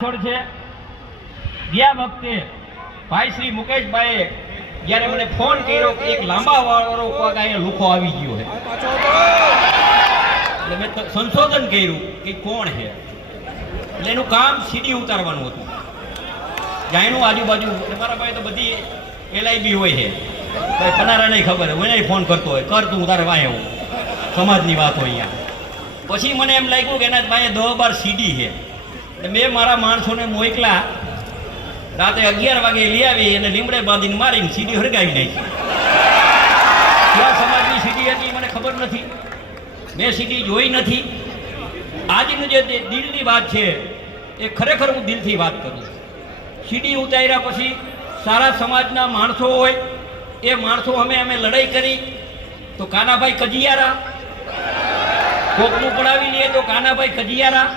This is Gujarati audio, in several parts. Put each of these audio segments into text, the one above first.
ગયા વખતે ભાઈ શ્રી મુકેશભાઈએ જ્યારે મને ફોન કર્યો કે એક લાંબા વાળો લુખો આવી ગયો એટલે મેં સંશોધન કર્યું કે કોણ છે. એટલે એનું કામ સીડી ઉતારવાનું હતું. જાયનું આજુબાજુ મારા ભાઈ તો બધી એલઆઈબી હોય છે. ભાઈ નહીં ખબર હોય નહીં ફોન કરતો હોય. કર તું તારે વાય હું સમાજની વાત હોય અહીંયા. પછી મને એમ લાગ્યું કે એના પાસે દો બાર સીડી છે. એટલે મેં મારા માણસોને મોકલા. રાતે અગિયાર વાગે લઈ આવી અને લીમડે બાંધીને મારીને સીડી હળગાવી નાખી. કયા સમાજની સીડી હતી મને ખબર નથી. મેં સીડી જોઈ નથી. આજનું જે દિલની વાત છે, એ ખરેખર હું દિલથી વાત કરું સીડી ઉતાર્યા પછી સારા સમાજના માણસો હોય, એ માણસો અમે અમે લડાઈ કરી, તો કાનાભાઈ કજિયારા. કોકનું પડાવી લઈએ તો કાનાભાઈ કજિયારા.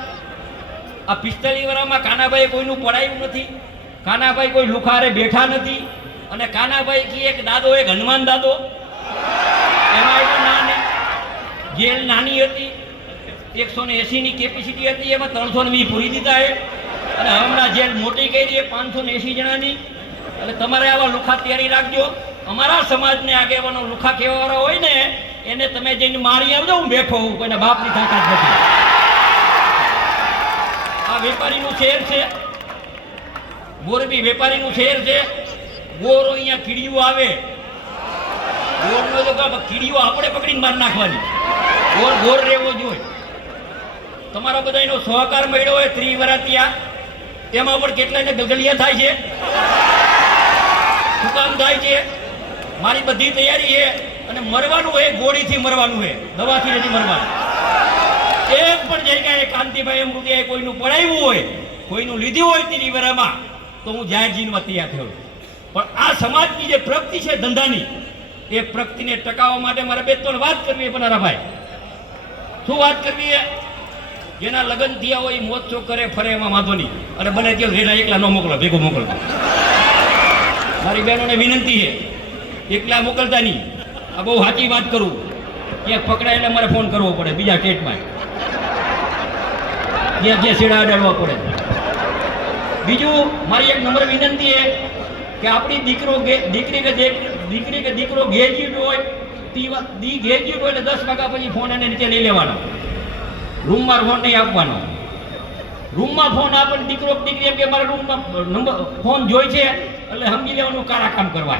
આ પિસ્તાલીસ વર્ષમાં કાનાભાઈ કોઈનું પડાયું નથી. કાનાભાઈ કોઈ લુખારે બેઠા નથી. અને કાનાભાઈ કી એક દાદો, એક હનુમાન દાદો. એમાં નાની જેલ નાની હતી. એકસો ને એસીની કેપેસિટી હતી. એમાં ત્રણસો ને વીસ પૂરી દીધા એ. અને હમણાં જેલ મોટી કરી એ પાંચસો ને એસી જણાની. એટલે તમારે આવા લુખા તૈયારી રાખજો. અમારા સમાજને આગેવાનો લુખા કહેવાવાળા હોય ને, એને તમે જઈને મારી આવજો હું બેઠો હું કોઈના બાપની તાકાત નથી. વેપારીનું શહેર છે? મોરબી વેપારીનું શહેર છે? ગોરો અહીંયા કીડીઓ આવે. ગોરનો તો કાં કીડીઓ આપણે પકડીને માર નાખવાની. ગોર ગોર રહેવો જોઈએ તમારો બધાનો સહકાર મળ્યો હોય ત્રિવરાતિયા એમાં પણ કેટલાને ગગલિયા થાય છે? શું કામ થાય છે? મારી બધી તૈયારી છે અને મરવાનું હોય ગોળીથી મરવાનું હોય દવાથી નથી મરવાનું. એક પણ જગ્યાએ કાંતિભાઈ એમ રૂપિયા કોઈનું પડાવ્યું હોય, કોઈનું લીધું હોય તેની વેરામાં તો હું જાહેર જીવનમાં તૈયાર થયો પણ આ સમાજની જે પ્રગતિ છે ધંધાની, એ પ્રગતિને ટકાવવા માટે મારે બે ત્રણ વાત કરવી પણ પનારાભાઈ શું વાત કરવી એ જેના લગ્ન થયા હોય મોજ કરે ફરે એમાં વાંધો નહીં. અને બને ત્યાં રેડા એકલા ન મોકલો, ભેગો મોકલો. મારી બહેનોને વિનંતી છે, એકલા મોકલતા નહીં. આ બહુ સાચી વાત કરું. ક્યાંક પકડાય એટલે મારે ફોન કરવો પડે, બીજા સ્ટેટમાં ત્યાં જ્યાં છેડા અડાડવા પડે. બીજું, મારી એક નંબર વિનંતી એ કે આપણી દીકરો દીકરી કે દીકરી કે દીકરો ગ્રેજ્યુએટ હોય દી ગ્રેજ્યુએટ હોય એટલે દસ વાગ્યા પછી ફોન એને નીચે લઈ લેવાનો. રૂમમાં ફોન નહીં આપવાનો. રૂમમાં ફોન આપે દીકરો દીકરી એમ કે મારા રૂમમાં નંબર ફોન જોઈ છે, એટલે સમજી લેવાનું કારા કામ કરવા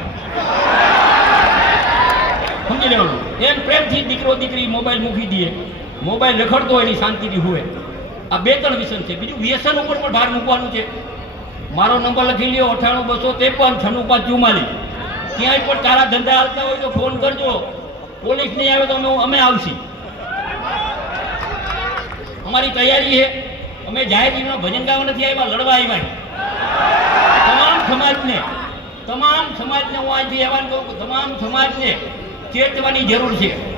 સમજી લેવાનું. એમ પ્રેમથી દીકરો દીકરી મોબાઈલ મૂકી દઈએ મોબાઈલ રખડતો હોય એની શાંતિથી હોય આ બે ત્રણ વ્યસન છે. બીજું વ્યસન ઉપર પણ ભાર મૂકવાનું છે. મારો નંબર લખી લ્યો, અઠાણું, બસો ત્રેપન, છન્નું, પાંચ ચુમ્માલીસ ક્યાંય પણ તારા ધંધા હાલતા હોય તો ફોન કરજો. પોલીસ નહીં આવે તો અમે અમે આવશી. અમારી તૈયારી છે. અમે જાહેર જીવનમાં ભજન ગાવા નથી આવ્યા, લડવા આવ્યા તમામ સમાજને તમામ સમાજને હું આજથી આહવાન કહું તમામ સમાજને ચેતવાની જરૂર છે.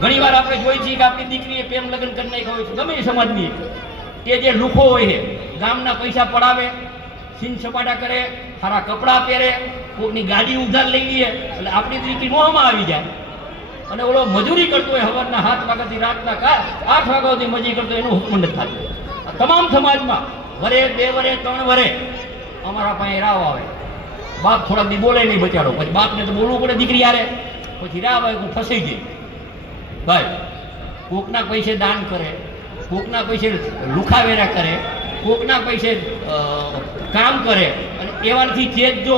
ઘણી વાર આપણે જોઈ છીએ કે આપણી દીકરીએ પ્રેમ લગ્ન કરી નાખ્યા હોય છે, ગમે એ સમાજની તે જે લુખો હોય છે, ગામના પૈસા પડાવે, સીન સપાટા કરે, સારા કપડાં પહેરે કોકની ગાડી ઉધાર લઈ લઈએ એટલે આપણી દીકરી મોહમાં આવી જાય. અને ઓલો મજૂરી કરતો હોય, હવારના સાત વાગ્યાથી રાતના કા- આઠ વાગ્યા સુધી મજૂરી કરતો એનું હુકમ નથી થતું. તમામ સમાજમાં વરે, બે વરે, ત્રણ વરે અમારા પાસે રાવ આવે. બાપ થોડાક દી બોલે નહીં બચાડો, પછી બાપને તો બોલવું પડે દીકરી યારે પછી રાવ આવે ફસાઈ જઈ ભાઈ, કોકના પૈસે દાન કરે, કોકના પૈસે લુખાવેરા કરે, કોકના પૈસે કામ કરે, અને એવાથી ચેતજો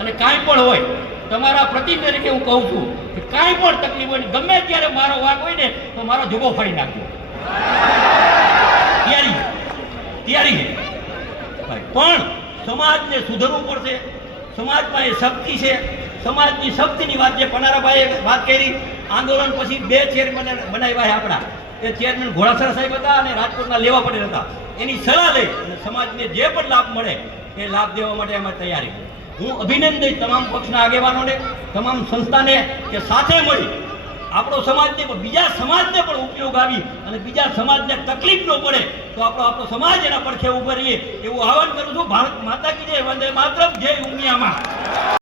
અને કાંઈ પણ હોય, તમારા પ્રતિક તરીકે હું કહું છું કે કાંઈ પણ તકલીફ હોય ગમે ત્યારે મારો વાક હોય ને, તો મારો જોગો ફાડી નાખજો. તૈયારી તૈયારી પણ સમાજને સુધરવું પડશે, સમાજમાં એ શક્તિ છે સમાજની શક્તિની વાત જે પનારાભાઈએ વાત કરી, આંદોલન પછી બે ચેરમેન બનાવ્યા આપણા. એ ચેરમેન ઘોડાસર સાહેબ હતા અને રાજકોટના લેવા પટેલ હતા. એની સલાહ લઈ અને સમાજને જે પણ લાભ મળે, એ લાભ દેવા માટે અમે તૈયારી હું અભિનંદન દઈશ તમામ પક્ષના આગેવાનોને, તમામ સંસ્થાને કે સાથે મળી આપણો સમાજને પણ, બીજા સમાજને પણ ઉપયોગ આવી અને બીજા સમાજને તકલીફ ન પડે, તો આપણો આપણો સમાજ એના પડખે ઊભો રહીએ એવું આહવાન કરું છું. ભારત માતા કી જય, વંદે માત્ર જય ઉમિયામાં.